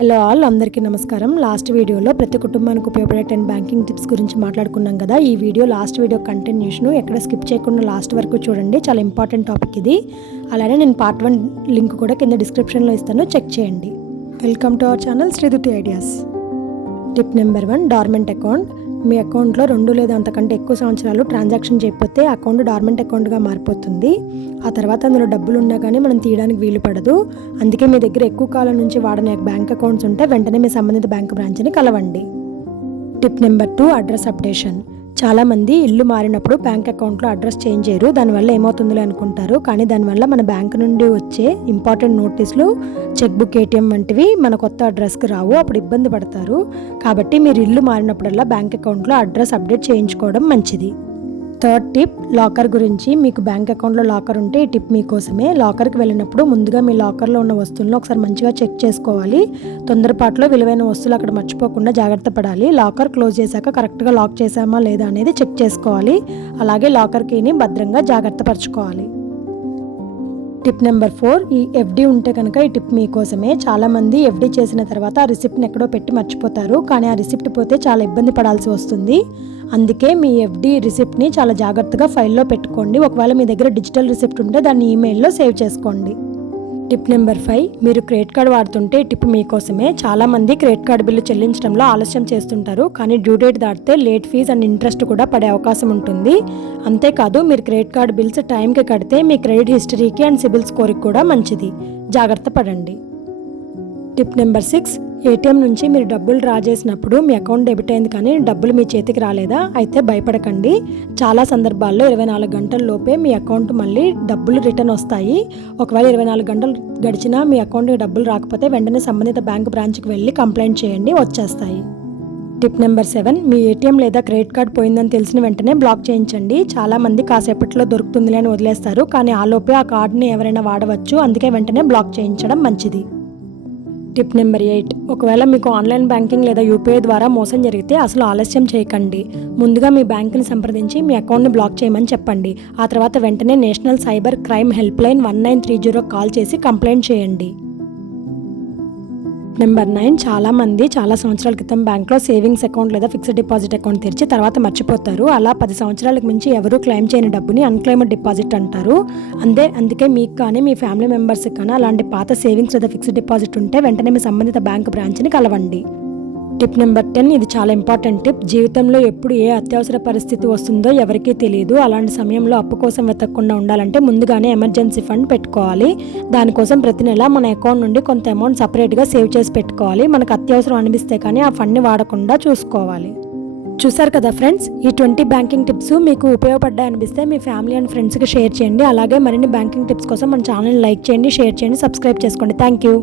Hello all, అందరికీ నమస్కారం. Last వీడియోలో ప్రతి కుటుంబానికి ఉపయోగపడే 10 బ్యాంకింగ్ టిప్స్ గురించి మాట్లాడుకున్నాం కదా. ఈ వీడియో లాస్ట్ వీడియో కంటిన్యూషన్, ఎక్కడ స్కిప్ చేయకుండా లాస్ట్ వరకు చూడండి. చాలా ఇంపార్టెంట్ టాపిక్ ఇది. అలానే నేను పార్ట్ 1 లింక్ కూడా కింద డిస్క్రిప్షన్లో ఇస్తాను, చెక్ చేయండి. Welcome to our channel Sriduthi ideas. Tip number 1, dormant account. మీ అకౌంట్లో 2 లేదా అంతకంటే ఎక్కువ సంవత్సరాలు ట్రాన్సాక్షన్ చేయకపోతే అకౌంట్ డార్మెంట్ అకౌంట్గా మారిపోతుంది. ఆ తర్వాత అందులో డబ్బులు ఉన్నా కానీ మనం తీయడానికి వీలు పడదు. అందుకే మీ దగ్గర ఎక్కువ కాలం నుంచి వాడని బ్యాంక్ అకౌంట్స్ ఉంటే వెంటనే మీ సంబంధిత బ్యాంక్ బ్రాంచ్ని కలవండి. Tip number 2, address updation. చాలామంది ఇల్లు మారినప్పుడు బ్యాంక్ అకౌంట్లో అడ్రస్ చేంజ్ చేయరు. దానివల్ల ఏమవుతుందిలే అనుకుంటారు. కానీ దానివల్ల మన బ్యాంక్ నుండి వచ్చే ఇంపార్టెంట్ నోటీసులు, చెక్ బుక్, ఏటీఎం వంటివి మన కొత్త అడ్రస్కి రావు. అప్పుడు ఇబ్బంది పడతారు. కాబట్టి మీరు ఇల్లు మారినప్పుడల్లా బ్యాంక్ అకౌంట్లో అడ్రస్ అప్డేట్ చేయించుకోవడం మంచిది. థర్డ్ టిప్, లాకర్ గురించి. మీకు బ్యాంక్ అకౌంట్లో లాకర్ ఉంటే ఈ టిప్ మీకోసమే. లాకర్కి వెళ్ళినప్పుడు ముందుగా మీ లాకర్లో ఉన్న వస్తువులను ఒకసారి మంచిగా చెక్ చేసుకోవాలి. తొందరపాటులో విలువైన వస్తువులు అక్కడ మర్చిపోకుండా జాగ్రత్త పడాలి. లాకర్ క్లోజ్ చేశాక కరెక్ట్గా లాక్ చేసామా లేదా అనేది చెక్ చేసుకోవాలి. అలాగే లాకర్ కీని భద్రంగా జాగ్రత్త పరచుకోవాలి. టిప్ నెంబర్ 4, ఈ ఎఫ్డి ఉంటే కనుక ఈ టిప్ మీకోసమే. చాలామంది ఎఫ్డి చేసిన తర్వాత ఆ రిసిప్ట్ని ఎక్కడో పెట్టి మర్చిపోతారు. కానీ ఆ రిసిప్ట్ పోతే చాలా ఇబ్బంది పడాల్సి వస్తుంది. అందుకే మీ ఎఫ్డి రిసిప్ట్ని చాలా జాగ్రత్తగా ఫైల్లో పెట్టుకోండి. ఒకవేళ మీ దగ్గర డిజిటల్ రిసిప్ట్ ఉంటే దాన్ని ఈమెయిల్లో సేవ్ చేసుకోండి. టిప్ నెంబర్ 5, మీరు క్రెడిట్ కార్డ్ వాడుతుంటే టిప్ మీకోసమే. చాలామంది క్రెడిట్ కార్డు బిల్లు చెల్లించడంలో ఆలస్యం చేస్తుంటారు. కానీ డ్యూ డేట్ దాటితే లేట్ ఫీజ్ అండ్ ఇంట్రెస్ట్ కూడా పడే అవకాశం ఉంటుంది. అంతేకాదు, మీరు క్రెడిట్ కార్డు బిల్స్ టైంకి కడితే మీ క్రెడిట్ హిస్టరీకి అండ్ సిబిల్ స్కోర్కి కూడా మంచిది. జాగ్రత్త పడండి. టిప్ నెంబర్ 6, ఏటీఎం నుంచి మీరు డబ్బులు డ్రా చేసినప్పుడు మీ అకౌంట్ డెబిట్ అయింది కానీ డబ్బులు మీ చేతికి రాలేదా? అయితే భయపడకండి. చాలా సందర్భాల్లో 24 గంటల లోపే మీ అకౌంట్ మళ్ళీ డబ్బులు రిటర్న్ వస్తాయి. ఒకవేళ 24 గంటలు గడిచినా మీ అకౌంట్కి డబ్బులు రాకపోతే వెంటనే సంబంధిత బ్యాంక్ బ్రాంచ్కి వెళ్ళి కంప్లైంట్ చేయండి, వచ్చేస్తాయి. టిప్ నెంబర్ 7, మీ ఏటీఎం లేదా క్రెడిట్ కార్డ్ పోయిందని తెలిసిన వెంటనే బ్లాక్ చేయించండి. చాలామంది కాసేపట్లో దొరుకుతుందిలే అని వదిలేస్తారు. కానీ ఆలోపే ఆ కార్డుని ఎవరైనా వాడవచ్చు. అందుకే వెంటనే బ్లాక్ చేయించడం మంచిది. టిప్ నెంబర్ 8, ఒకవేళ మీకు ఆన్లైన్ బ్యాంకింగ్ లేదా యూపీఐ ద్వారా మోసం జరిగితే అసలు ఆలస్యం చేయకండి. ముందుగా మీ బ్యాంకుని సంప్రదించి మీ అకౌంట్ని బ్లాక్ చేయమని చెప్పండి. ఆ తర్వాత వెంటనే national cyber crime help line 1930 call చేసి కంప్లైంట్ చేయండి. నెంబర్ 9, చాలామంది చాలా సంవత్సరాల క్రితం బ్యాంక్లో సేవింగ్స్ అకౌంట్ లేదా ఫిక్స్డ్ డిపాజిట్ అకౌంట్ తెరిచి తర్వాత మర్చిపోతారు. అలా 10 సంవత్సరాలకు మించి ఎవరూ క్లెయిమ్ చేయని డబ్బుని అన్క్లెయిమ్డ్ డిపాజిట్ అంటారు. అందుకే మీకు కానీ మీ ఫ్యామిలీ మెంబర్స్కి కానీ అలాంటి పాత సేవింగ్స్ లేదా ఫిక్స్డ్ డిపాజిట్ ఉంటే వెంటనే మీ సంబంధిత బ్యాంక్ బ్రాంచ్ని కలవండి. టిప్ నెంబర్ 10, ఇది చాలా ఇంపార్టెంట్ టిప్. జీవితంలో ఎప్పుడు ఏ అత్యవసర పరిస్థితి వస్తుందో ఎవరికీ తెలియదు. అలాంటి సమయంలో అప్పు కోసం వెతకకుండా ఉండాలంటే ముందుగానే ఎమర్జెన్సీ ఫండ్ పెట్టుకోవాలి. దానికోసం ప్రతి నెల మన అకౌంట్ నుండి కొంత అమౌంట్ సపరేట్గా సేవ్ చేసి పెట్టుకోవాలి. మనకు అత్యవసరం అనిపిస్తే కానీ ఆ ఫండ్ని వాడకుండా చూసుకోవాలి. చూసారు కదా ఫ్రెండ్స్, ఈ 20 బ్యాంకింగ్ టిప్స్ మీకు ఉపయోగపడ్డాయి అనిపిస్తే మీ ఫ్యామిలీ అండ్ ఫ్రెండ్స్కి షేర్ చేయండి. అలాగే మరిన్ని బ్యాంకింగ్ టిప్స్ కోసం మన ఛానల్ని లైక్ చేయండి, షేర్ చేయండి, సబ్స్క్రైబ్ చేసుకోండి. Thank you.